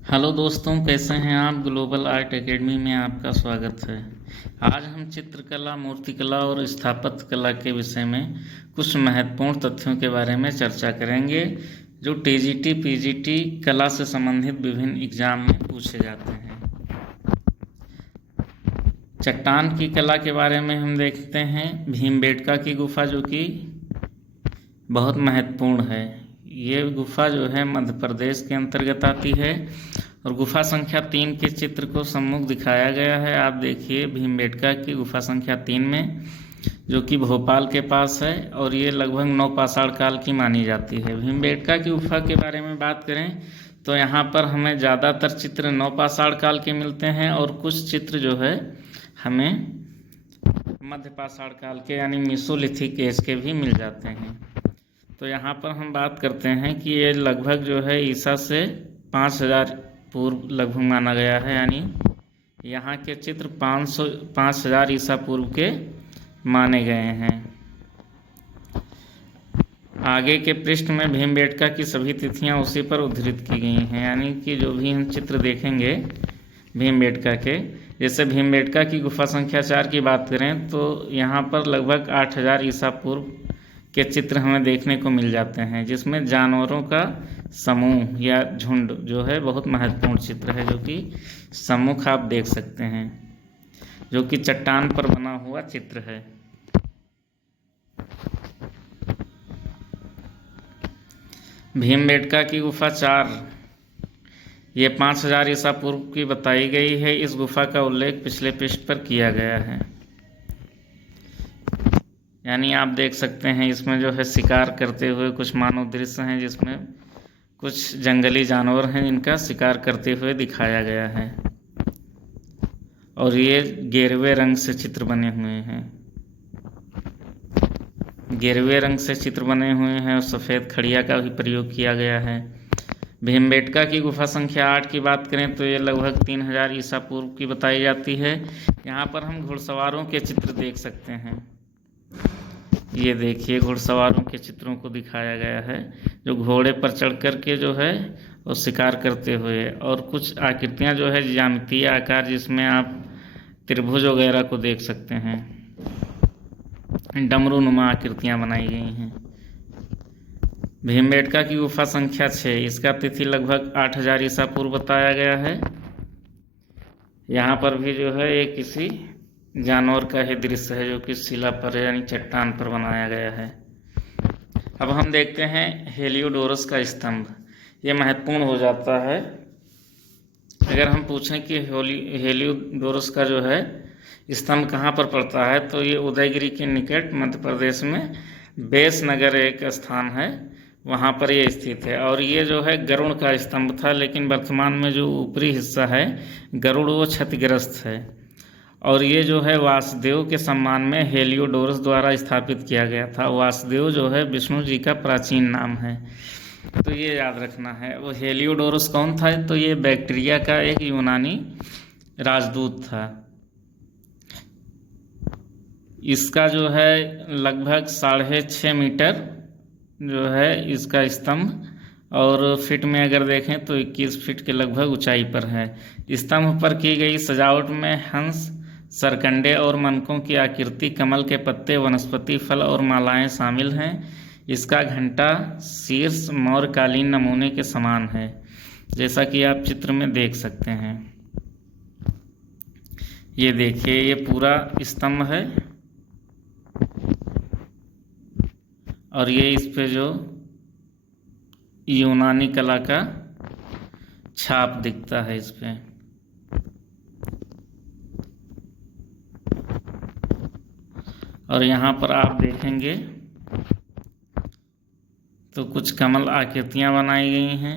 Hello दोस्तों, कैसे हैं आप। ग्लोबल आर्ट एकेडमी में आपका स्वागत है। आज हम चित्रकला, मूर्तिकला और स्थापत्य कला के विषय में कुछ महत्वपूर्ण तथ्यों के बारे में चर्चा करेंगे जो टीजीटी पीजीटी कला से संबंधित विभिन्न एग्जाम में पूछे जाते हैं। चट्टान की कला के बारे में हम देखते हैं। भीमबेटका की गुफा जो कि बहुत महत्वपूर्ण है। ये गुफा जो है मध्य प्रदेश के अंतर्गत आती है और गुफा संख्या 3 के चित्र को सम्मुख दिखाया गया है। आप देखिए भीमबेटका की गुफा संख्या 3 में, जो कि भोपाल के पास है और ये लगभग नवपाषाण काल की मानी जाती है। भीमबेटका की गुफा के बारे में बात करें तो यहाँ पर हमें ज़्यादातर चित्र नवपाषाण काल के मिलते हैं और कुछ चित्र जो है हमें मध्यपाषाण काल के यानी मीसोलिथिक एज के भी मिल जाते हैं। तो यहाँ पर हम बात करते हैं कि ये लगभग जो है ईसा से 5000 पूर्व लगभग माना गया है, यानी यहाँ के चित्र 5000 ईसा पूर्व के माने गए हैं। आगे के पृष्ठ में भीमबेटका की सभी तिथियाँ उसी पर उद्धृत की गई हैं, यानी कि जो भी हम चित्र देखेंगे भीमबेटका के, जैसे भीमबेटका की गुफा संख्या 4 की बात करें तो यहाँ पर लगभग 8000 ईसा पूर्व के चित्र हमें देखने को मिल जाते हैं, जिसमें जानवरों का समूह या झुंड जो है बहुत महत्वपूर्ण चित्र है, जो कि सम्मुख आप देख सकते हैं, जो कि चट्टान पर बना हुआ चित्र है। भीमबेटका की गुफा 4 ये 5000 ईसा पूर्व की बताई गई है। इस गुफा का उल्लेख पिछले पृष्ठ पर किया गया है, यानी आप देख सकते हैं इसमें जो है शिकार करते हुए कुछ मानव दृश्य हैं, जिसमें कुछ जंगली जानवर हैं जिनका शिकार करते हुए दिखाया गया है और ये गेरुए रंग से चित्र बने हुए हैं। गेरुए रंग से चित्र बने हुए हैं और सफ़ेद खड़िया का भी प्रयोग किया गया है। भीमबेटका की गुफा संख्या 8 की बात करें तो ये लगभग 3000 ईसा पूर्व की बताई जाती है। यहाँ पर हम घुड़सवारों के चित्र देख सकते हैं। ये देखिए घुड़सवारों के चित्रों को दिखाया गया है, जो घोड़े पर चढ़ कर के जो है वो शिकार करते हुए, और कुछ आकृतियाँ जो है ज्यामितीय आकार जिसमें आप त्रिभुज वगैरह को देख सकते हैं, डमरू नुमा आकृतियाँ बनाई गई हैं। भीमबेटका की गुफा संख्या 6, इसका तिथि लगभग 8000 ईसा पूर्व बताया गया है। यहाँ पर भी जो है ये किसी जानवर का ही दृश्य है, जो कि शिला पर यानी चट्टान पर बनाया गया है। अब हम देखते हैं हेलियोडोरस का स्तंभ। ये महत्वपूर्ण हो जाता है अगर हम पूछें कि हेलियोडोरस का जो है स्तंभ कहाँ पर पड़ता है, तो ये उदयगिरी के निकट मध्य प्रदेश में बेस नगर एक स्थान है, वहाँ पर ये स्थित है। और ये जो है गरुड़ का स्तंभ था, लेकिन वर्तमान में जो ऊपरी हिस्सा है गरुड़ वो क्षतिग्रस्त है, और ये जो है वासुदेव के सम्मान में हेलियोडोरस द्वारा स्थापित किया गया था। वासुदेव जो है विष्णु जी का प्राचीन नाम है, तो ये याद रखना है। वो हेलियोडोरस कौन था, तो ये बैक्टीरिया का एक यूनानी राजदूत था। इसका जो है लगभग 6.5 मीटर जो है इसका स्तंभ, और फीट में अगर देखें तो 21 फीट के लगभग ऊंचाई पर है। स्तंभ पर की गई सजावट में हंस, सरकंडे और मनकों की आकृति, कमल के पत्ते, वनस्पति, फल और मालाएं शामिल हैं। इसका घंटा शीर्ष मौर्यकालीन नमूने के समान है, जैसा कि आप चित्र में देख सकते हैं। ये देखिए ये पूरा स्तंभ है और ये इस पे जो यूनानी कला का छाप दिखता है इस पे। और यहाँ पर आप देखेंगे तो कुछ कमल आकृतियाँ बनाई गई हैं,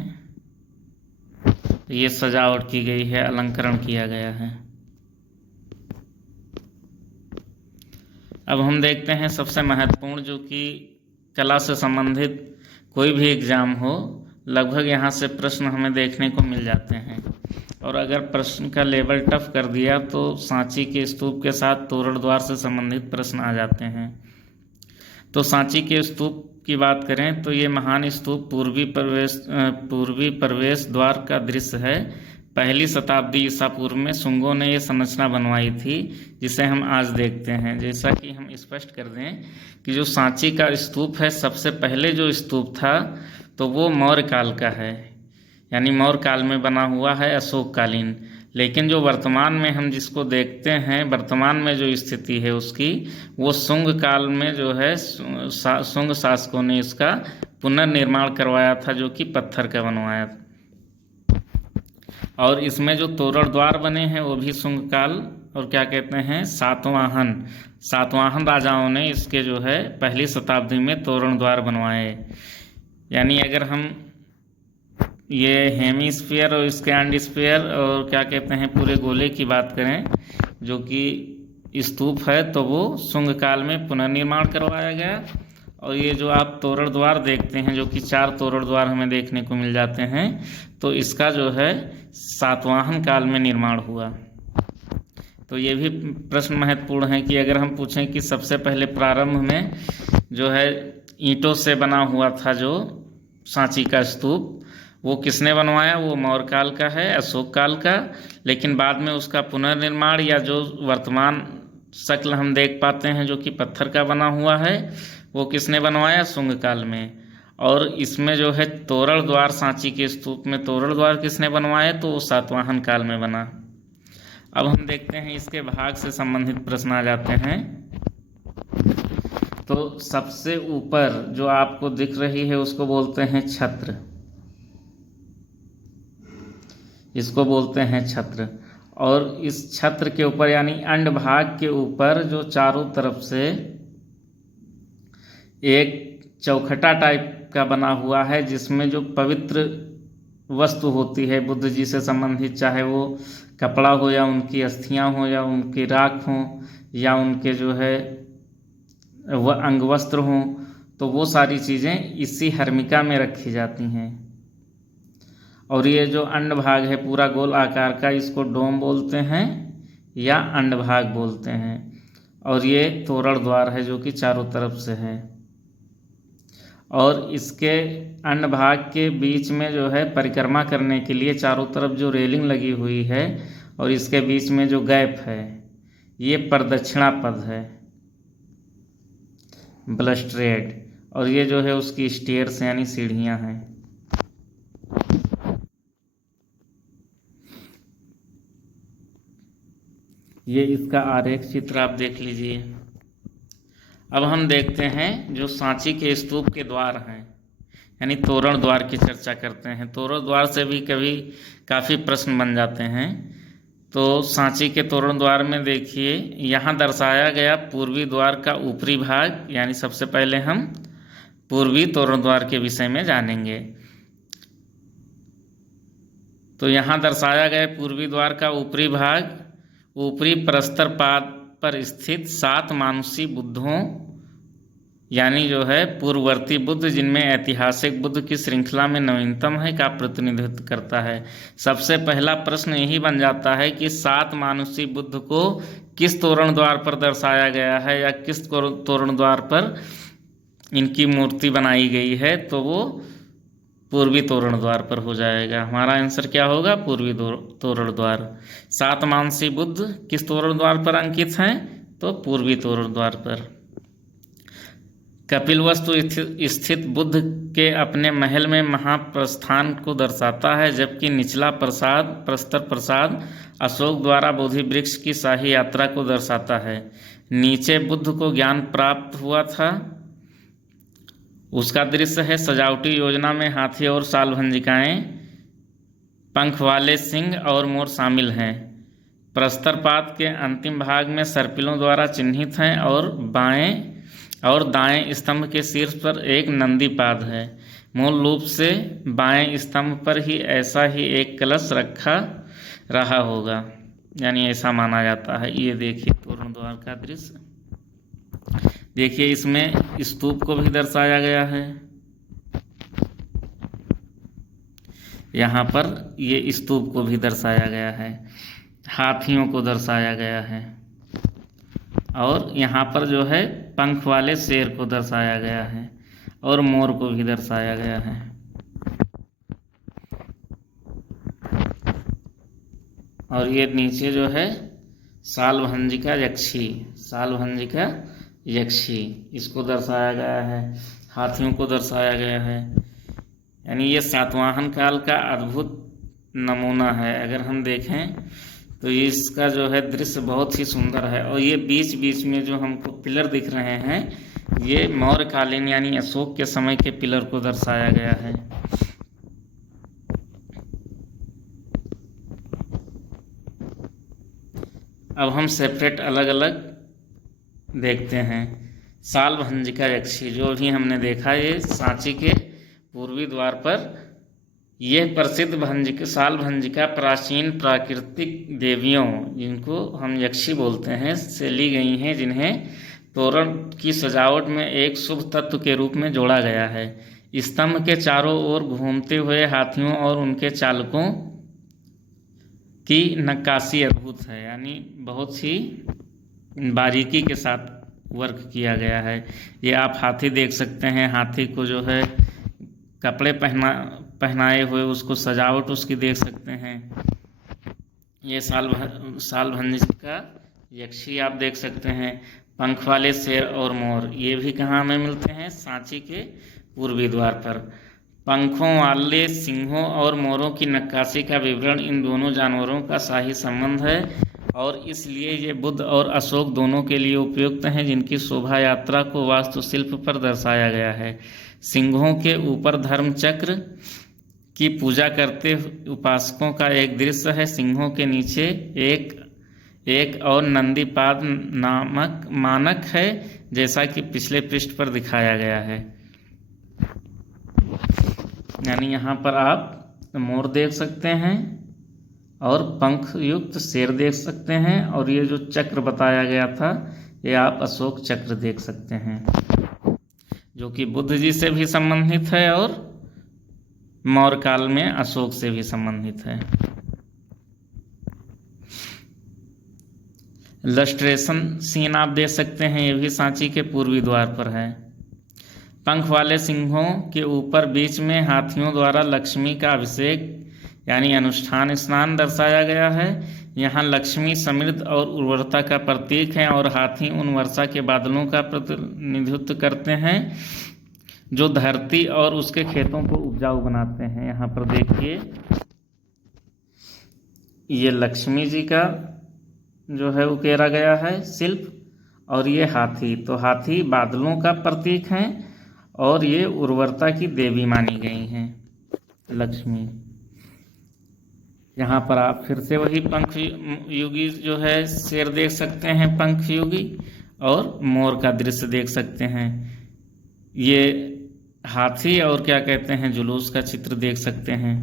ये सजावट की गई है, अलंकरण किया गया है। अब हम देखते हैं सबसे महत्वपूर्ण, जो कि कला से संबंधित कोई भी एग्ज़ाम हो, लगभग यहाँ से प्रश्न हमें देखने को मिल जाते हैं। और अगर प्रश्न का लेवल टफ कर दिया तो सांची के स्तूप के साथ तोरण द्वार से संबंधित प्रश्न आ जाते हैं। तो सांची के स्तूप की बात करें तो ये महान स्तूप पूर्वी प्रवेश द्वार का दृश्य है। पहली शताब्दी ईसा पूर्व में शुंगों ने ये संरचना बनवाई थी जिसे हम आज देखते हैं। जैसा कि हम स्पष्ट कर दें कि जो सांची का स्तूप है, सबसे पहले जो स्तूप था तो वो मौर्य काल का है, यानी मौर्य काल में बना हुआ है, अशोककालीन। लेकिन जो वर्तमान में हम जिसको देखते हैं, वर्तमान में जो स्थिति है उसकी, वो शुंग काल में जो है शुंग शासकों ने इसका पुनर्निर्माण करवाया था, जो कि पत्थर का बनवाया था। और इसमें जो तोरण द्वार बने हैं वो भी शुंग काल और क्या कहते हैं, सातवाहन राजाओं ने इसके जो है पहली शताब्दी में तोरण द्वार बनवाए। यानी अगर हम ये हेमीस्फीयर और इसके एंडस्फीयर और क्या कहते हैं पूरे गोले की बात करें, जो कि स्तूप है, तो वो शुंग काल में पुनर्निर्माण करवाया गया। और ये जो आप तोरण द्वार देखते हैं, जो कि 4 तोरण द्वार हमें देखने को मिल जाते हैं, तो इसका जो है सातवाहन काल में निर्माण हुआ। तो ये भी प्रश्न महत्वपूर्ण है कि अगर हम पूछें कि सबसे पहले प्रारंभ में जो है ईंटों से बना हुआ था जो सांची का स्तूप, वो किसने बनवाया? वो मौर्य काल का है, अशोक काल का। लेकिन बाद में उसका पुनर्निर्माण या जो वर्तमान शक्ल हम देख पाते हैं जो कि पत्थर का बना हुआ है, वो किसने बनवाया? शुंग काल में। और इसमें जो है तोरण द्वार, सांची के स्तूप में तोरण द्वार किसने बनवाए? तो वो सातवाहन काल में बना। अब हम देखते हैं इसके भाग से संबंधित प्रश्न आ जाते हैं। तो सबसे ऊपर जो आपको दिख रही है उसको बोलते हैं छत्र, इसको बोलते हैं छत्र। और इस छत्र के ऊपर यानी अंड भाग के ऊपर जो चारों तरफ से एक चौखटा टाइप का बना हुआ है, जिसमें जो पवित्र वस्तु होती है बुद्ध जी से संबंधित, चाहे वो कपड़ा हो या उनकी अस्थियां हो या उनकी राख हो या उनके जो है वह अंगवस्त्र हों, तो वो सारी चीज़ें इसी हर्मिका में रखी जाती हैं। और ये जो अंड भाग है पूरा गोल आकार का, इसको डोम बोलते हैं या अंड भाग बोलते हैं। और ये तोरण द्वार है जो कि चारों तरफ से है। और इसके अंड भाग के बीच में जो है परिक्रमा करने के लिए चारों तरफ जो रेलिंग लगी हुई है और इसके बीच में जो गैप है, ये प्रदक्षिणा पद है, बलस्ट्रेड। और ये जो है उसकी स्टेयर्स यानी सीढ़ियां हैं। ये इसका आरेख चित्र आप देख लीजिए। अब हम देखते हैं जो सांची के स्तूप के द्वार हैं, यानी तोरण द्वार की चर्चा करते हैं। तोरण द्वार से भी कभी काफ़ी प्रश्न बन जाते हैं। तो सांची के तोरण द्वार में देखिए, यहाँ दर्शाया गया पूर्वी द्वार का ऊपरी भाग, यानी सबसे पहले हम पूर्वी तोरण द्वार के विषय में जानेंगे। तो यहाँ दर्शाया गया पूर्वी द्वार का ऊपरी भाग, ऊपरी प्रस्तर पाद पर स्थित 7 मानुषी बुद्धों, यानी जो है पूर्ववर्ती बुद्ध, जिनमें ऐतिहासिक बुद्ध की श्रृंखला में नवीनतम है, का प्रतिनिधित्व करता है। सबसे पहला प्रश्न यही बन जाता है कि 7 मानुषी बुद्ध को किस तोरण द्वार पर दर्शाया गया है या किस तोरण द्वार पर इनकी मूर्ति बनाई गई है? तो वो पूर्वी तोरण द्वार पर हो जाएगा। हमारा आंसर क्या होगा? पूर्वी तोरण द्वार। 7 मानुषी बुद्ध किस तोरण द्वार पर अंकित हैं? तो पूर्वी तोरण द्वार पर। कपिलवस्तु स्थित बुद्ध के अपने महल में महाप्रस्थान को दर्शाता है, जबकि निचला प्रस्तर प्रसाद अशोक द्वारा बोधि वृक्ष की शाही यात्रा को दर्शाता है। नीचे बुद्ध को ज्ञान प्राप्त हुआ था, उसका दृश्य है। सजावटी योजना में हाथी और सालभंजिकाएं, पंख वाले सिंह और मोर शामिल हैं। प्रस्तरपात के अंतिम भाग में सर्पिलों द्वारा चिन्हित हैं और बाएं और दाएं स्तंभ के शीर्ष पर एक नंदी पाद है। मूल रूप से बाएं स्तंभ पर ही ऐसा ही एक कलश रखा रहा होगा, यानी ऐसा माना जाता है। ये देखिए तोरण द्वार का दृश्य। देखिए इसमें स्तूप को भी दर्शाया गया है। यहाँ पर ये स्तूप को भी दर्शाया गया है, हाथियों को दर्शाया गया है, और यहाँ पर जो है पंख वाले शेर को दर्शाया गया है। और मोर को भी दर्शाया गया है। और ये नीचे जो है सालभंजिका यक्षी, सालभंजिका यक्षी इसको दर्शाया गया है, हाथियों को दर्शाया गया है। यानी ये सातवाहन काल का अद्भुत नमूना है। अगर हम देखें तो इसका जो है दृश्य बहुत ही सुंदर है। और ये बीच बीच में जो हमको पिलर दिख रहे हैं, ये मौर्यकालीन यानी अशोक के समय के पिलर को दर्शाया गया है। अब हम सेपरेट अलग अलग देखते हैं। सालभंजिका यक्षी जो भी हमने देखा, ये सांची के पूर्वी द्वार पर यह प्रसिद्ध भंजिका सालभंजिका प्राचीन प्राकृतिक देवियों, जिनको हम यक्षी बोलते हैं, से ली गई हैं, जिन्हें तोरण की सजावट में एक शुभ तत्व के रूप में जोड़ा गया है। स्तंभ के चारों ओर घूमते हुए हाथियों और उनके चालकों की नक्काशी अद्भुत है। यानी बहुत ही बारीकी के साथ वर्क किया गया है। ये आप हाथी देख सकते हैं, हाथी को जो है कपड़े पहनाए हुए, उसको सजावट उसकी देख सकते हैं। ये सालभंजिका यक्षी आप देख सकते हैं। पंख वाले शेर और मोर, ये भी कहाँ हमें मिलते हैं? सांची के पूर्वी द्वार पर। पंखों वाले सिंहों और मोरों की नक्काशी का विवरण इन दोनों जानवरों का शाही संबंध है और इसलिए ये बुद्ध और अशोक दोनों के लिए उपयुक्त हैं, जिनकी शोभा यात्रा को वास्तुशिल्प पर दर्शाया गया है। सिंहों के ऊपर धर्म चक्र की पूजा करते उपासकों का एक दृश्य है। सिंहों के नीचे एक और नंदीपाद नामक मानक है, जैसा कि पिछले पृष्ठ पर दिखाया गया है। यानी यहाँ पर आप मोर देख सकते हैं और पंख युक्त शेर देख सकते हैं, और ये जो चक्र बताया गया था, ये आप अशोक चक्र देख सकते हैं, जो कि बुद्ध जी से भी संबंधित है और मौर्य काल में अशोक से भी संबंधित है। लस्ट्रेशन सीन आप देख सकते हैं, ये भी सांची के पूर्वी द्वार पर है। पंख वाले सिंहों के ऊपर बीच में हाथियों द्वारा लक्ष्मी का अभिषेक यानी अनुष्ठान स्नान दर्शाया गया है। यहाँ लक्ष्मी समृद्ध और उर्वरता का प्रतीक है और हाथी उन वर्षा के बादलों का प्रतिनिधित्व करते हैं जो धरती और उसके खेतों को उपजाऊ बनाते हैं। यहाँ पर देखिए, ये लक्ष्मी जी का जो है उकेरा गया है शिल्प, और ये हाथी, तो हाथी बादलों का प्रतीक हैं और ये उर्वरता की देवी मानी गई हैं लक्ष्मी। यहाँ पर आप फिर से वही पंख युगी जो है शेर देख सकते हैं, पंख युगी, और मोर का दृश्य देख सकते हैं। ये हाथी और क्या कहते हैं जुलूस का चित्र देख सकते हैं।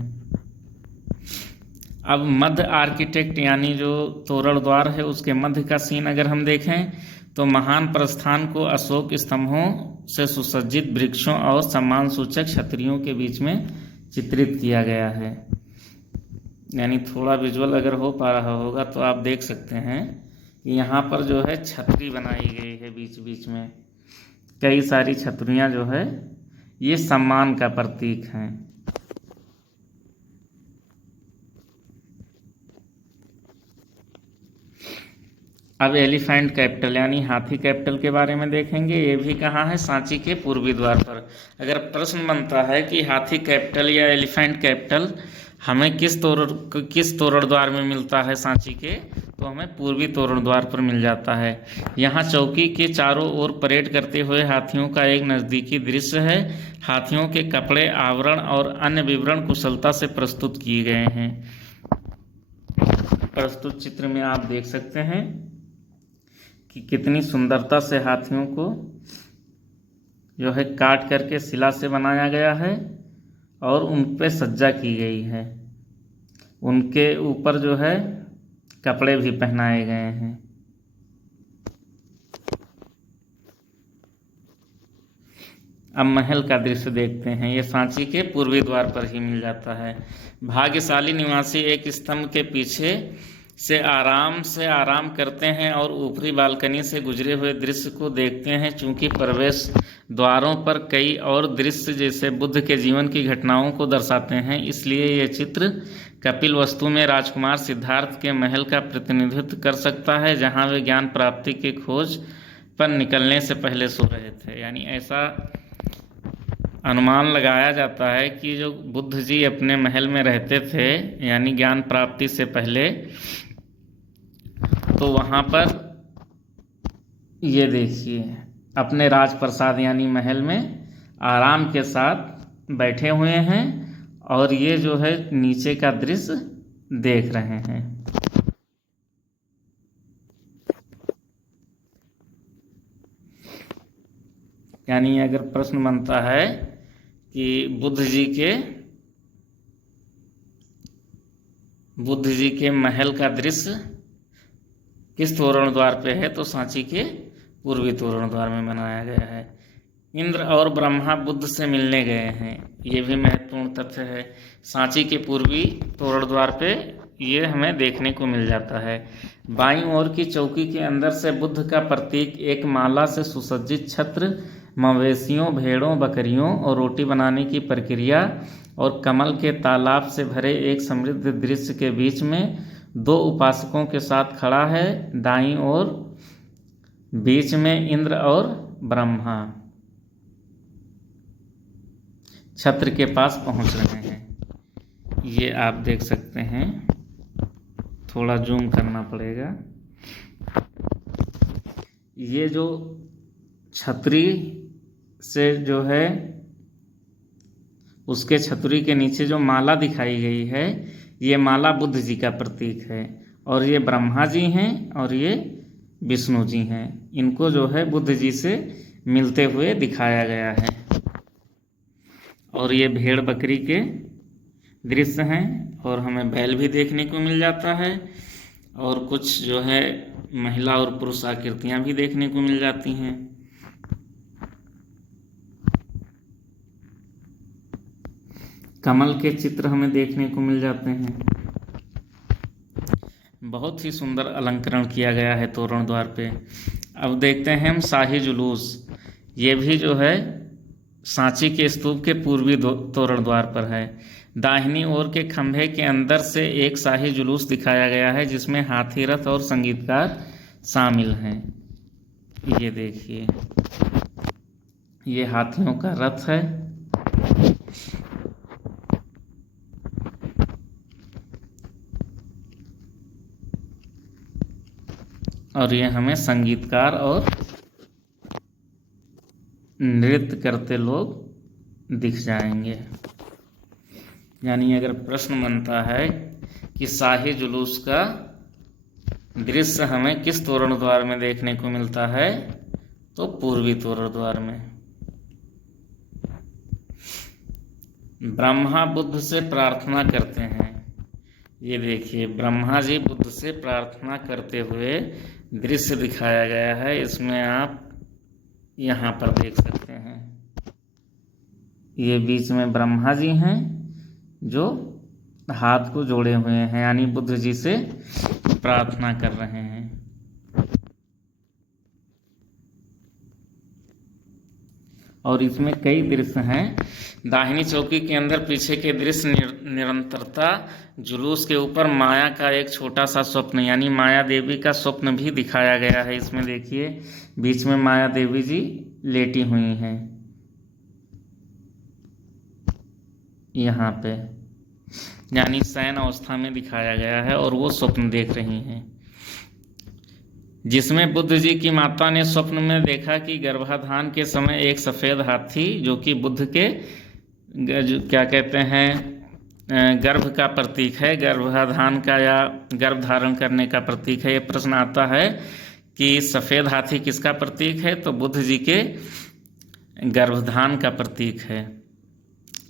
अब मध्य आर्किटेक्ट यानी जो तोरण द्वार है उसके मध्य का सीन अगर हम देखें तो महान प्रस्थान को अशोक स्तंभों से सुसज्जित वृक्षों और सम्मान सूचक छतरियों के बीच में चित्रित किया गया है। यानी थोड़ा विजुअल अगर हो पा रहा होगा तो आप देख सकते हैं कि यहाँ पर जो है छतरी बनाई गई है, बीच बीच में कई सारी छतरियाँ जो है ये सम्मान का प्रतीक हैं। अब एलिफेंट कैपिटल यानी हाथी कैपिटल के बारे में देखेंगे। ये भी कहाँ है? सांची के पूर्वी द्वार पर। अगर प्रश्न बनता है कि हाथी कैपिटल या एलिफेंट कैपिटल हमें किस तोरण द्वार में मिलता है सांची के, तो हमें पूर्वी तोरण द्वार पर मिल जाता है। यहाँ चौकी के चारों ओर परेड करते हुए हाथियों का एक नज़दीकी दृश्य है। हाथियों के कपड़े, आवरण और अन्य विवरण कुशलता से प्रस्तुत किए गए हैं। प्रस्तुत चित्र में आप देख सकते हैं कि कितनी सुंदरता से हाथियों को जो है काट करके शिला से बनाया गया है और उन पे सज्जा की गई है। उनके ऊपर जो है कपड़े भी पहनाए गए हैं। अब महल का दृश्य देखते हैं। ये सांची के पूर्वी द्वार पर ही मिल जाता है। भाग्यशाली निवासी एक स्तंभ के पीछे से आराम करते हैं और ऊपरी बालकनी से गुजरे हुए दृश्य को देखते हैं। चूंकि प्रवेश द्वारों पर कई और दृश्य जैसे बुद्ध के जीवन की घटनाओं को दर्शाते हैं, इसलिए यह चित्र कपिलवस्तु में राजकुमार सिद्धार्थ के महल का प्रतिनिधित्व कर सकता है, जहां वे ज्ञान प्राप्ति की खोज पर निकलने से पहले सो रहे थे। यानी ऐसा अनुमान लगाया जाता है कि जो बुद्ध जी अपने महल में रहते थे, यानी ज्ञान प्राप्ति से पहले, तो वहाँ पर ये देखिए अपने राजप्रसाद यानी महल में आराम के साथ बैठे हुए हैं और ये जो है नीचे का दृश्य देख रहे हैं। यानी अगर प्रश्न बनता है कि बुद्ध जी के महल का दृश्य किस तोरण द्वार पे है, तो सांची के पूर्वी तोरण द्वार में बनाया गया है। इंद्र और ब्रह्मा बुद्ध से मिलने गए हैं, ये भी महत्वपूर्ण तथ्य है। सांची के पूर्वी तोरण द्वार पे ये हमें देखने को मिल जाता है। बाईं ओर की चौकी के अंदर से बुद्ध का प्रतीक एक माला से सुसज्जित छत्र, मवेशियों, भेड़ों, बकरियों और रोटी बनाने की प्रक्रिया और कमल के तालाब से भरे एक समृद्ध दृश्य के बीच में दो उपासकों के साथ खड़ा है। दाईं ओर बीच में इंद्र और ब्रह्मा छत्र के पास पहुंच रहे हैं। ये आप देख सकते हैं, थोड़ा जूम करना पड़ेगा। ये जो छतरी से जो है उसके छतरी के नीचे जो माला दिखाई गई है, ये माला बुद्ध जी का प्रतीक है। और ये ब्रह्मा जी हैं और ये विष्णु जी हैं। इनको जो है बुद्ध जी से मिलते हुए दिखाया गया है। और ये भेड़ बकरी के दृश्य हैं और हमें बैल भी देखने को मिल जाता है और कुछ जो है महिला और पुरुष आकृतियां भी देखने को मिल जाती हैं। कमल के चित्र हमें देखने को मिल जाते हैं। बहुत ही सुंदर अलंकरण किया गया है तोरण द्वार पे। अब देखते हैं हम शाही जुलूस। ये भी जो है सांची के स्तूप के पूर्वी तोरण द्वार पर है। दाहिनी ओर के खंभे के अंदर से एक शाही जुलूस दिखाया गया है, जिसमें हाथी रथ और संगीतकार शामिल हैं। ये देखिए, ये हाथियों का रथ है। और ये हमें संगीतकार और नृत्य करते लोग दिख जाएंगे। यानी अगर प्रश्न बनता है कि शाही जुलूस का दृश्य हमें किस तोरण द्वार में देखने को मिलता है, तो पूर्वी तोरण द्वार में। ब्रह्मा बुद्ध से प्रार्थना करते हैं। ये देखिए, ब्रह्मा जी बुद्ध से प्रार्थना करते हुए दृश्य दिखाया गया है। इसमें आप यहाँ पर देख सकते हैं, ये बीच में ब्रह्मा जी हैं जो हाथ को जोड़े हुए हैं, यानी बुद्ध जी से प्रार्थना कर रहे हैं। और इसमें कई दृश्य हैं। दाहिनी चौकी के अंदर पीछे के दृश्य निरंतरता, जुलूस के ऊपर माया का एक छोटा सा स्वप्न, यानी माया देवी का स्वप्न भी दिखाया गया है। इसमें देखिए, बीच में माया देवी जी लेटी हुई हैं यहाँ पे, यानी शयन अवस्था में दिखाया गया है और वो स्वप्न देख रही हैं। जिसमें बुद्ध जी की माता ने स्वप्न में देखा कि गर्भाधान के समय एक सफ़ेद हाथी, जो कि बुद्ध के क्या कहते हैं गर्भ का प्रतीक है, गर्भाधान का या गर्भ धारण करने का प्रतीक है। ये प्रश्न आता है कि सफ़ेद हाथी किसका प्रतीक है, तो बुद्ध जी के गर्भधान का प्रतीक है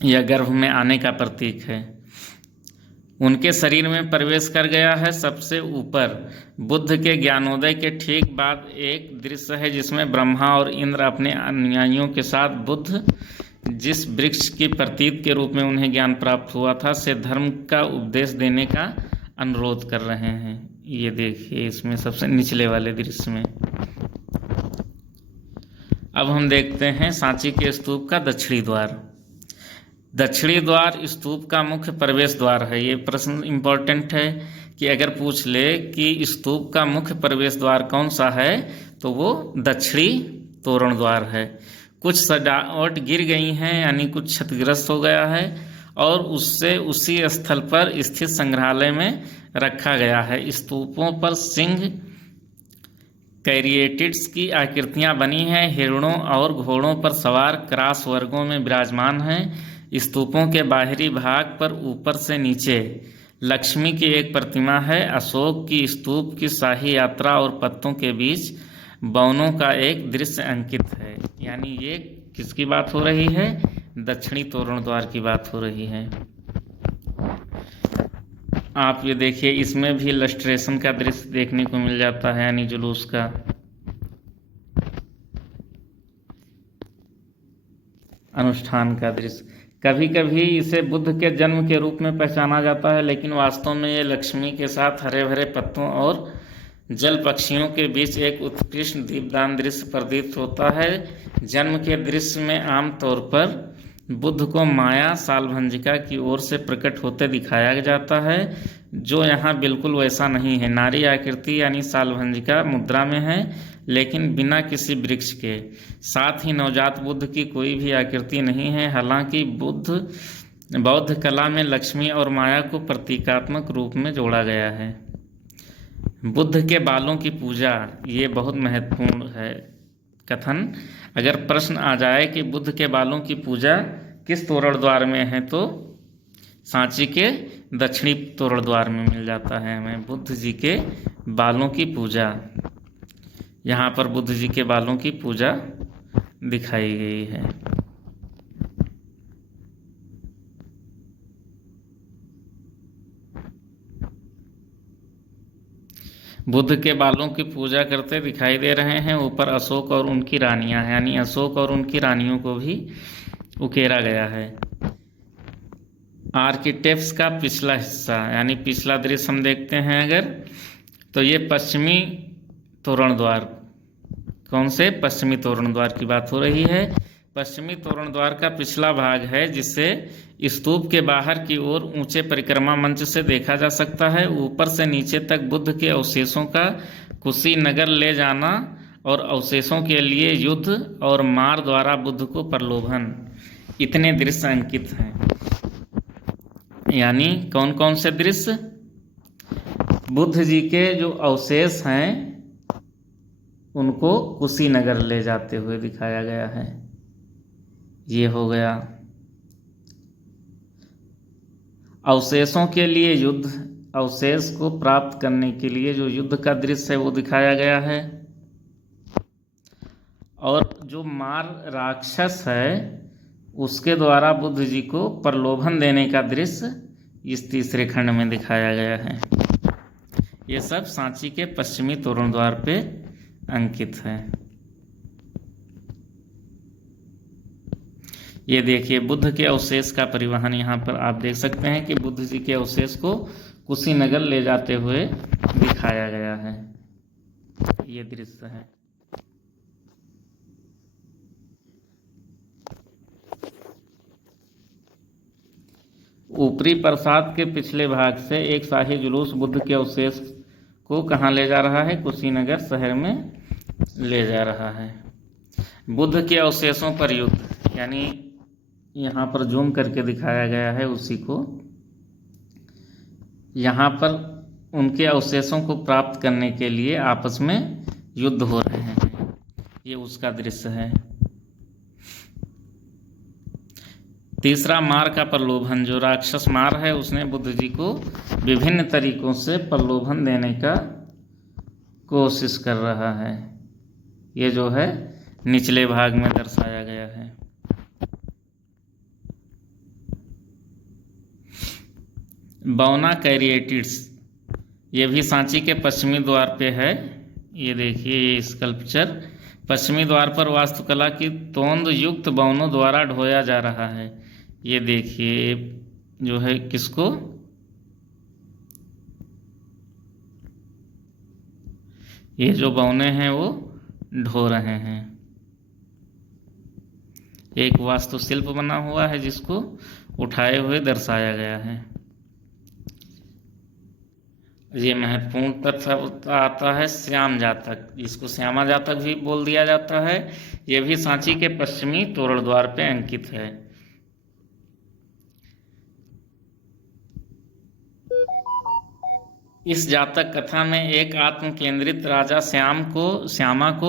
या गर्भ में आने का प्रतीक है। उनके शरीर में प्रवेश कर गया है सबसे ऊपर। बुद्ध के ज्ञानोदय के ठीक बाद एक दृश्य है जिसमें ब्रह्मा और इंद्र अपने अनुयायियों के साथ बुद्ध जिस वृक्ष की प्रतीक के रूप में उन्हें ज्ञान प्राप्त हुआ था से धर्म का उपदेश देने का अनुरोध कर रहे हैं। ये देखिए इसमें सबसे निचले वाले दृश्य में। अब हम देखते हैं सांची के स्तूप का दक्षिणी द्वार। दक्षिणी द्वार स्तूप का मुख्य प्रवेश द्वार है। ये प्रश्न इम्पोर्टेंट है कि अगर पूछ ले कि स्तूप का मुख्य प्रवेश द्वार कौन सा है तो वो दक्षिणी तोरण द्वार है। कुछ सजावट गिर गई हैं यानी कुछ क्षतिग्रस्त हो गया है और उससे उसी स्थल पर स्थित संग्रहालय में रखा गया है। स्तूपों पर सिंह कैरिएटिड्स की आकृतियां बनी हैं। हिरणों और घोड़ों पर सवार क्रॉस वर्गों में विराजमान हैं। स्तूपों के बाहरी भाग पर ऊपर से नीचे लक्ष्मी की एक प्रतिमा है। अशोक की स्तूप की शाही यात्रा और पत्तों के बीच बवनों का एक दृश्य अंकित है। यानी ये किसकी बात हो रही है? दक्षिणी तोरण द्वार की बात हो रही है। आप ये देखिए इसमें भी इलस्ट्रेशन का दृश्य देखने को मिल जाता है यानी जुलूस का। अनुष्ठान का दृश्य। कभी कभी इसे बुद्ध के जन्म के रूप में पहचाना जाता है, लेकिन वास्तव में ये लक्ष्मी के साथ हरे भरे पत्तों और जल पक्षियों के बीच एक उत्कृष्ट दीपदान दृश्य प्रतीत होता है। जन्म के दृश्य में आमतौर पर बुद्ध को माया सालभंजिका की ओर से प्रकट होते दिखाया जाता है, जो यहाँ बिल्कुल वैसा नहीं है। नारी आकृति यानी सालभंजिका मुद्रा में है, लेकिन बिना किसी वृक्ष के। साथ ही नवजात बुद्ध की कोई भी आकृति नहीं है। हालांकि बौद्ध कला में लक्ष्मी और माया को प्रतीकात्मक रूप में जोड़ा गया है। बुद्ध के बालों की पूजा, ये बहुत महत्वपूर्ण है कथन। अगर प्रश्न आ जाए कि बुद्ध के बालों की पूजा किस तोरण द्वार में है तो सांची के दक्षिणी तोरण द्वार में मिल जाता है हमें बुद्ध जी के बालों की पूजा। यहाँ पर बुद्ध जी के बालों की पूजा दिखाई गई है। बुद्ध के बालों की पूजा करते दिखाई दे रहे हैं। ऊपर अशोक और उनकी रानियां हैं, यानी अशोक और उनकी रानियों को भी उकेरा गया है। आर्किटेक्ट्स का पिछला हिस्सा यानी पिछला दृश्य हम देखते हैं अगर, तो ये पश्चिमी तोरण द्वार। कौन से? पश्चिमी तोरण द्वार की बात हो रही है। पश्चिमी तोरण द्वार का पिछला भाग है, जिसे स्तूप के बाहर की ओर ऊंचे परिक्रमा मंच से देखा जा सकता है। ऊपर से नीचे तक बुद्ध के अवशेषों का कुशीनगर ले जाना और अवशेषों के लिए युद्ध और मार द्वारा बुद्ध को प्रलोभन, इतने दृश्य अंकित हैं। यानी कौन कौन से दृश्य? बुद्ध जी के जो अवशेष हैं उनको कुशीनगर ले जाते हुए दिखाया गया है। ये हो गया। अवशेषों के लिए युद्ध, अवशेष को प्राप्त करने के लिए जो युद्ध का दृश्य है वो दिखाया गया है। और जो मार राक्षस है उसके द्वारा बुद्ध जी को प्रलोभन देने का दृश्य इस तीसरे खंड में दिखाया गया है। ये सब सांची के पश्चिमी तोरण द्वार पे अंकित है। ये देखिए बुद्ध के अवशेष का परिवहन। यहाँ पर आप देख सकते हैं कि बुद्ध जी के अवशेष को कुशीनगर ले जाते हुए दिखाया गया है। ये दृश्य है। ऊपरी प्रसाद के पिछले भाग से एक शाही जुलूस बुद्ध के अवशेष को कहाँ ले जा रहा है? कुशीनगर शहर में ले जा रहा है। बुद्ध के अवशेषों पर युद्ध, यानी यहाँ पर जूम करके दिखाया गया है उसी को। यहाँ पर उनके अवशेषों को प्राप्त करने के लिए आपस में युद्ध हो रहे हैं। ये उसका दृश्य है। तीसरा मार का प्रलोभन, जो राक्षस मार है उसने बुद्ध जी को विभिन्न तरीकों से प्रलोभन देने का कोशिश कर रहा है। ये जो है निचले भाग में दर्शाया गया है। बौना कैरिएटिड्स, ये भी सांची के पश्चिमी द्वार पे है। ये देखिए ये स्कल्पचर पश्चिमी द्वार पर वास्तुकला की तोंद युक्त बौनों द्वारा ढोया जा रहा है। ये देखिए जो है किसको? ये जो बौने हैं वो ढो रहे हैं। एक वास्तुशिल्प बना हुआ है जिसको उठाए हुए दर्शाया गया है। ये महत्वपूर्ण तथ्य आता है श्याम जातक, जिसको श्यामा जातक भी बोल दिया जाता है। ये भी सांची के पश्चिमी तोरण द्वार पे अंकित है। इस जातक कथा में एक आत्म केंद्रित राजा श्यामा को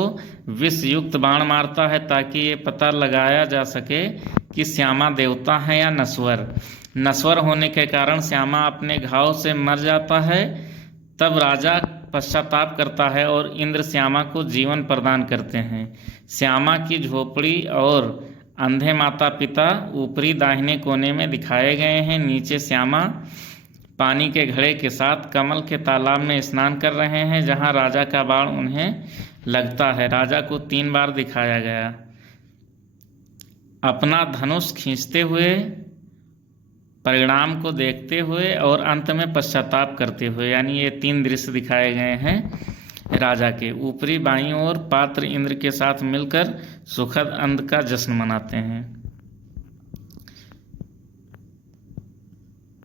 विष युक्त बाण मारता है ताकि ये पता लगाया जा सके कि श्यामा देवता है या नश्वर। नश्वर होने के कारण श्यामा अपने घाव से मर जाता है। तब राजा पश्चाताप करता है और इंद्र श्यामा को जीवन प्रदान करते हैं। श्यामा की झोपड़ी और अंधे माता पिता ऊपरी दाहिने कोने में दिखाए गए हैं। नीचे श्यामा पानी के घड़े के साथ कमल के तालाब में स्नान कर रहे हैं, जहां राजा का बाण उन्हें लगता है। राजा को 3 बार दिखाया गया, अपना धनुष खींचते हुए, परिणाम को देखते हुए और अंत में पश्चाताप करते हुए। यानी ये 3 दृश्य दिखाए गए हैं राजा के। ऊपरी बाईं ओर पात्र इंद्र के साथ मिलकर सुखद अंत का जश्न मनाते हैं।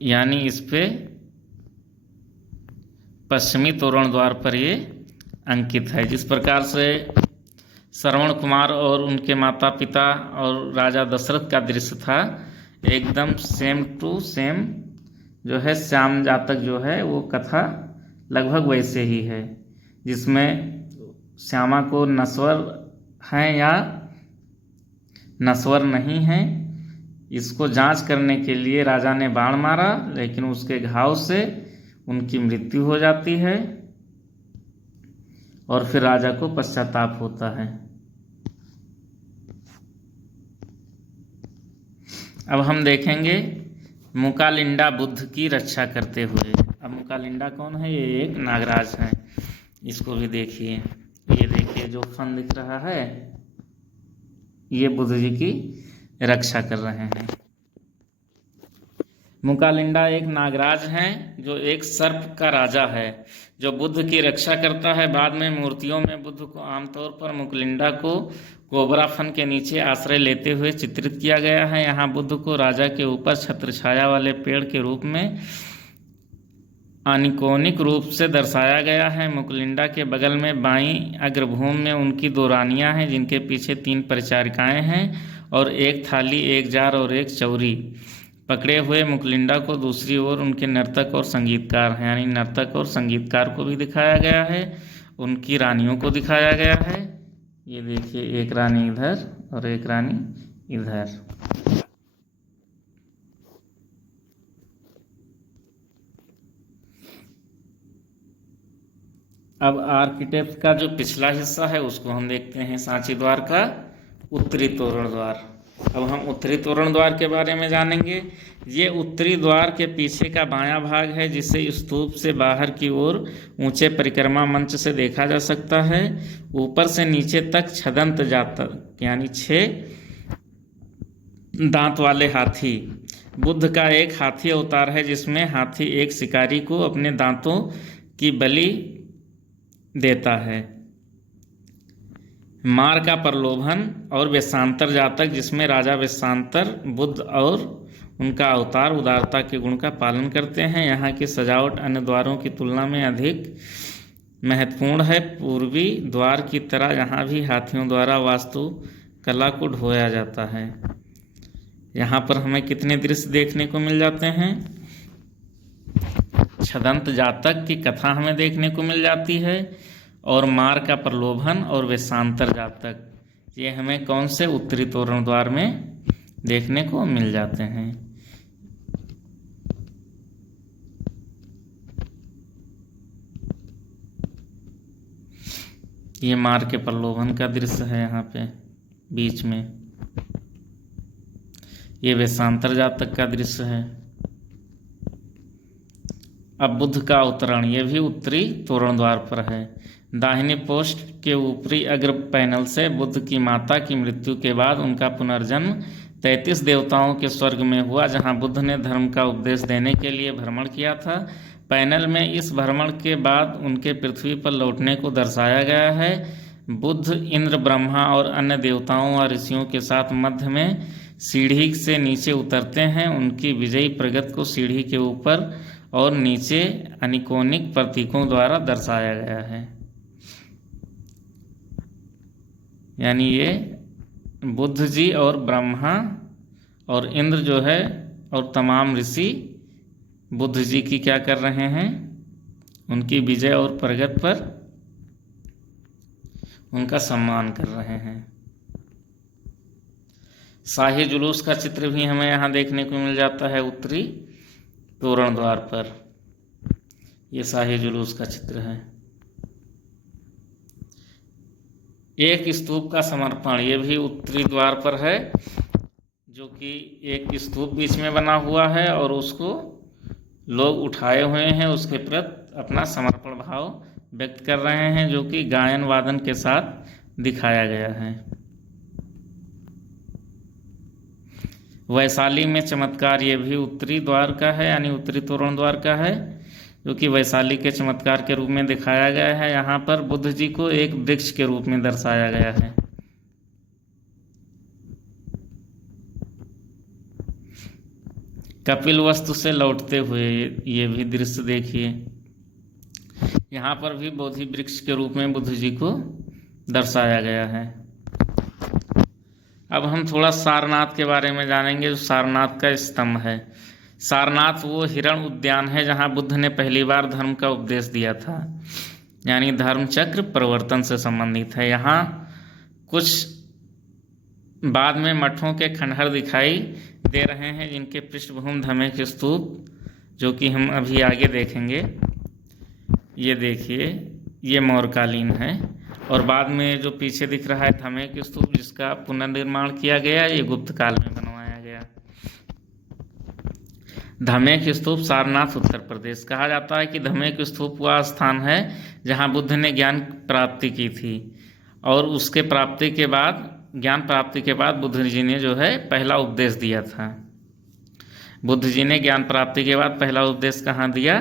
यानी इस पे पश्चिमी तोरण द्वार पर ये अंकित है। जिस प्रकार से श्रवण कुमार और उनके माता पिता और राजा दशरथ का दृश्य था, एकदम सेम टू सेम जो है श्याम जातक जो है वो कथा लगभग वैसे ही है, जिसमें श्यामा को नश्वर हैं या नश्वर नहीं हैं, इसको जांच करने के लिए राजा ने बाण मारा, लेकिन उसके घाव से उनकी मृत्यु हो जाती है और फिर राजा को पश्चाताप होता है। अब हम देखेंगे मुकालिंडा बुद्ध की रक्षा करते हुए। अब मुकालिंडा कौन है? ये एक नागराज है। इसको भी देखिए, ये देखिए जो फन दिख रहा है, ये बुद्ध जी की रक्षा कर रहे हैं। मुकालिंडा एक नागराज है जो एक सर्प का राजा है, जो बुद्ध की रक्षा करता है। बाद में मूर्तियों में बुद्ध को आमतौर पर मुकालिंडा को कोबरा फन के नीचे आश्रय लेते हुए चित्रित किया गया है। यहाँ बुद्ध को राजा के ऊपर छत्र छाया वाले पेड़ के रूप में आनिकोनिक रूप से दर्शाया गया है। मुकुलिंडा के बगल में बाईं अग्रभूमि में उनकी 2 रानियां हैं, जिनके पीछे 3 परिचारिकाएं हैं और एक थाली, एक जार और एक चौरी पकड़े हुए मुकुलिंडा को दूसरी ओर उनके नर्तक और संगीतकार हैं। यानी नर्तक और संगीतकार को भी दिखाया गया है, उनकी रानियों को दिखाया गया है। ये देखिए, एक रानी इधर और एक रानी इधर। अब आर्किटेक्ट का जो पिछला हिस्सा है उसको हम देखते हैं। सांची द्वार का उत्तरी तोरण द्वार। अब हम उत्तरी तोरण द्वार के बारे में जानेंगे। ये उत्तरी द्वार के पीछे का बायां भाग है, जिसे स्तूप से बाहर की ओर ऊंचे परिक्रमा मंच से देखा जा सकता है। ऊपर से नीचे तक छदंत जातक यानी 6 दांत वाले हाथी। बुद्ध का एक हाथी अवतार है, जिसमें हाथी एक शिकारी को अपने दांतों की बलि देता है। मार का प्रलोभन और वेशांतर जातक, जिसमें राजा वेशांतर बुद्ध और उनका अवतार उदारता के गुण का पालन करते हैं। यहाँ की सजावट अन्य द्वारों की तुलना में अधिक महत्वपूर्ण है। पूर्वी द्वार की तरह यहाँ भी हाथियों द्वारा वास्तु कला को ढोया जाता है। यहाँ पर हमें कितने दृश्य देखने को मिल जाते हैं? छदंत जातक की कथा हमें देखने को मिल जाती है, और मार का प्रलोभन और वेशांतर जातक, ये हमें कौन से उत्तरी तोरण द्वार में देखने को मिल जाते हैं। ये मार के प्रलोभन का दृश्य है यहाँ पे बीच में। ये वेशांतर जातक का दृश्य है। अब बुद्ध का अवतरण, ये भी उत्तरी तोरण द्वार पर है। दाहिने पोस्ट के ऊपरी अग्र पैनल से बुद्ध की माता की मृत्यु के बाद उनका पुनर्जन्म 33 देवताओं के स्वर्ग में हुआ, जहां बुद्ध ने धर्म का उपदेश देने के लिए भ्रमण किया था। पैनल में इस भ्रमण के बाद उनके पृथ्वी पर लौटने को दर्शाया गया है। बुद्ध इंद्र, ब्रह्मा और अन्य देवताओं और ऋषियों के साथ मध्य में सीढ़ी से नीचे उतरते हैं। उनकी विजयी प्रगति को सीढ़ी के ऊपर और नीचे अनिकोनिक प्रतीकों द्वारा दर्शाया गया है। यानी ये बुद्ध जी और ब्रह्मा और इंद्र जो है और तमाम ऋषि बुद्ध जी की क्या कर रहे हैं, उनकी विजय और प्रगति पर उनका सम्मान कर रहे हैं। शाही जुलूस का चित्र भी हमें यहाँ देखने को मिल जाता है उत्तरी तोरण द्वार पर। ये शाही जुलूस का चित्र है। एक स्तूप का समर्पण, ये भी उत्तरी द्वार पर है, जो कि एक स्तूप बीच में बना हुआ है और उसको लोग उठाए हुए हैं, उसके प्रति अपना समर्पण भाव व्यक्त कर रहे हैं, जो कि गायन वादन के साथ दिखाया गया है। वैशाली में चमत्कार, ये भी उत्तरी द्वार का है, यानी उत्तरी तोरण द्वार का है, जो कि वैशाली के चमत्कार के रूप में दिखाया गया है। यहाँ पर बुद्ध जी को एक वृक्ष के रूप में दर्शाया गया है। कपिलवस्तु से लौटते हुए ये भी दृश्य देखिए। यहाँ पर भी बोधि वृक्ष के रूप में बुद्ध जी को दर्शाया गया है। अब हम थोड़ा सारनाथ के बारे में जानेंगे, जो सारनाथ का स्तंभ है। सारनाथ वो हिरण उद्यान है जहाँ बुद्ध ने पहली बार धर्म का उपदेश दिया था, यानी धर्म चक्र परिवर्तन से संबंधित है। यहाँ कुछ बाद में मठों के खंडहर दिखाई दे रहे हैं, जिनके पृष्ठभूमि धमेक स्तूप, जो कि हम अभी आगे देखेंगे। ये देखिए, ये मौर्यकालीन है, और बाद में जो पीछे दिख रहा है धमेक स्तूप, जिसका पुनर्निर्माण किया गया, ये गुप्त काल में बनवाया गया। धमेक स्तूप सारनाथ उत्तर प्रदेश। कहा जाता है कि धमेक स्तूप वह स्थान है जहाँ बुद्ध ने ज्ञान प्राप्ति की थी, और उसके प्राप्ति के बाद, ज्ञान प्राप्ति के बाद बुद्ध जी ने जो है पहला उपदेश दिया था। बुद्ध जी ने ज्ञान प्राप्ति के बाद पहला उपदेश कहाँ दिया,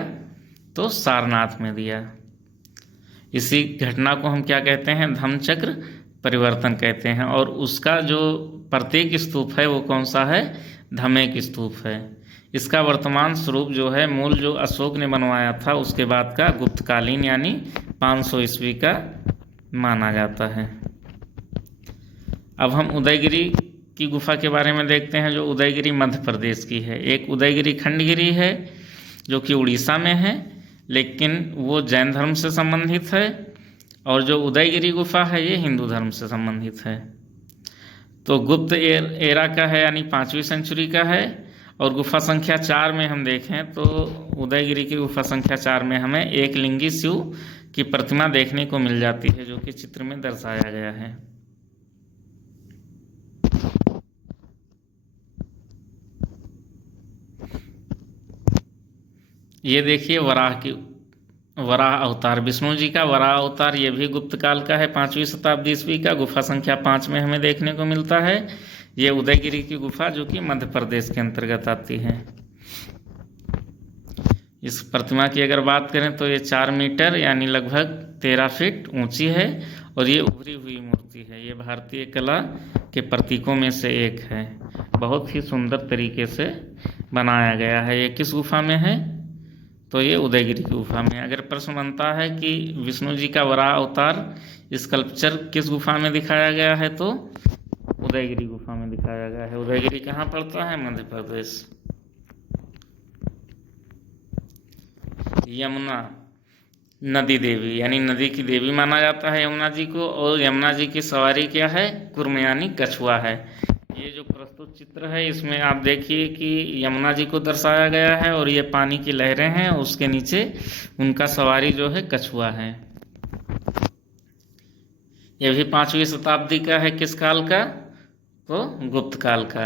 तो सारनाथ में दिया। इसी घटना को हम क्या कहते हैं, धम्मचक्र परिवर्तन कहते हैं। और उसका जो प्रतीक स्तूप है वो कौन सा है, धमेक स्तूप है। इसका वर्तमान स्वरूप जो है, मूल जो अशोक ने बनवाया था उसके बाद का गुप्तकालीन यानी 500 ईस्वी का माना जाता है। अब हम उदयगिरी की गुफा के बारे में देखते हैं, जो उदयगिरी मध्य प्रदेश की है। एक उदयगिरी खंडगिरी है जो कि उड़ीसा में है, लेकिन वो जैन धर्म से संबंधित है, और जो उदयगिरी गुफा है ये हिंदू धर्म से संबंधित है। तो गुप्त एरा का है, यानी 5वीं सेंचुरी का है। और गुफा संख्या 4 में हम देखें तो उदयगिरी की गुफा संख्या 4 में हमें एक लिंगी शिव की प्रतिमा देखने को मिल जाती है, जो कि चित्र में दर्शाया गया है। ये देखिए वराह अवतार, विष्णु जी का वराह अवतार, ये भी गुप्त काल का है, 5वीं शताब्दी ईस्वी का। गुफा संख्या 5 में हमें देखने को मिलता है। ये उदयगिरी की गुफा जो कि मध्य प्रदेश के अंतर्गत आती है। इस प्रतिमा की अगर बात करें तो ये 4 मीटर यानी लगभग 13 फीट ऊंची है, और ये उभरी हुई मूर्ति है। ये भारतीय कला के प्रतीकों में से एक है। बहुत ही सुंदर तरीके से बनाया गया है। ये किस गुफा में है, तो ये उदयगिरी की गुफा में। अगर प्रश्न बनता है कि विष्णु जी का वराह अवतार स्कल्पचर किस गुफा में दिखाया गया है, तो उदयगिरी गुफा में दिखाया गया है। उदयगिरी कहाँ पड़ता है, मध्य प्रदेश। यमुना नदी देवी, यानी नदी की देवी माना जाता है यमुना जी को, और यमुना जी की सवारी क्या है, कुर्म यानी कछुआ है। ये जो प्रस्तुत चित्र है इसमें आप देखिए कि यमुना जी को दर्शाया गया है, और ये पानी की लहरें हैं, उसके नीचे उनका सवारी जो है कछुआ है। यह भी 5वीं शताब्दी का है। किस काल का, तो गुप्त काल का।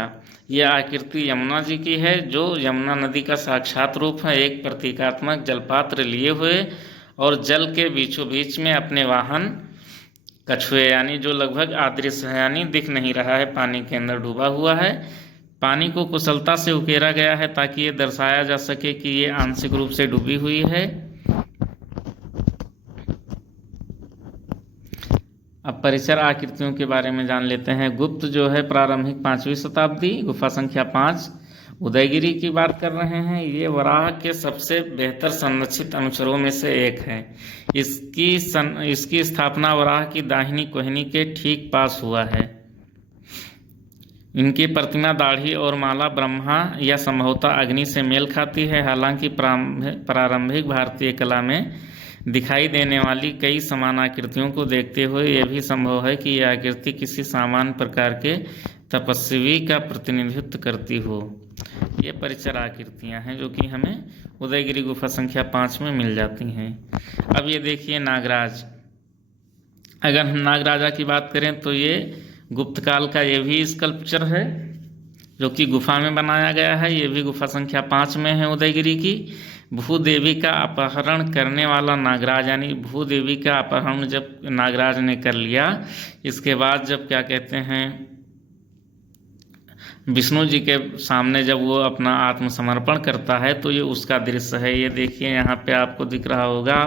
यह आकृति यमुना जी की है, जो यमुना नदी का साक्षात रूप है, एक प्रतीकात्मक जलपात्र लिए हुए और जल के बीचों बीच में अपने वाहन कछुए, यानी जो लगभग अदृश्य है, यानी दिख नहीं रहा है, पानी के अंदर डूबा हुआ है। पानी को कुशलता से उकेरा गया है ताकि ये दर्शाया जा सके कि ये आंशिक रूप से डूबी हुई है। अब परिसर आकृतियों के बारे में जान लेते हैं। गुप्त जो है प्रारंभिक 5वीं शताब्दी, गुफा संख्या 5, उदयगिरी की बात कर रहे हैं। ये वराह के सबसे बेहतर संरक्षित अनुचरों में से एक है। इसकी स्थापना वराह की दाहिनी कोहनी के ठीक पास हुआ है। इनकी प्रतिमा दाढ़ी और माला ब्रह्मा या संभवतः अग्नि से मेल खाती है। हालांकि प्रारंभिक भारतीय कला में दिखाई देने वाली कई समान आकृतियों को देखते हुए यह भी संभव है कि यह आकृति किसी सामान्य प्रकार के तपस्वी का प्रतिनिधित्व करती हो। ये परिचर आकृतियां हैं जो कि हमें उदयगिरी गुफा संख्या 5 में मिल जाती हैं। अब ये देखिए नागराज। अगर हम नागराजा की बात करें तो ये गुप्त काल का ये भी स्कल्पचर है जो कि गुफा में बनाया गया है। ये भी गुफा संख्या 5 में है उदयगिरी की। भूदेवी का अपहरण करने वाला नागराज, यानी भूदेवी का अपहरण जब नागराज ने कर लिया, इसके बाद जब क्या कहते हैं विष्णु जी के सामने जब वो अपना आत्मसमर्पण करता है तो ये उसका दृश्य है। ये देखिए यहाँ पे आपको दिख रहा होगा,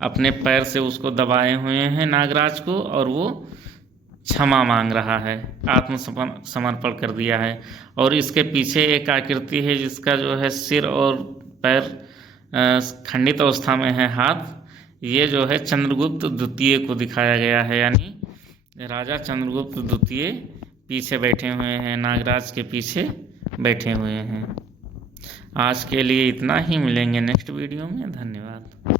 अपने पैर से उसको दबाए हुए हैं नागराज को और वो क्षमा मांग रहा है, आत्मसमर्पण कर दिया है। और इसके पीछे एक आकृति है जिसका जो है सिर और पैर खंडित अवस्था में है, हाथ। ये जो है चंद्रगुप्त द्वितीय को दिखाया गया है, यानी राजा चंद्रगुप्त द्वितीय पीछे बैठे हुए हैं, नागराज के पीछे बैठे हुए हैं। आज के लिए इतना ही, मिलेंगे नेक्स्ट वीडियो में। धन्यवाद।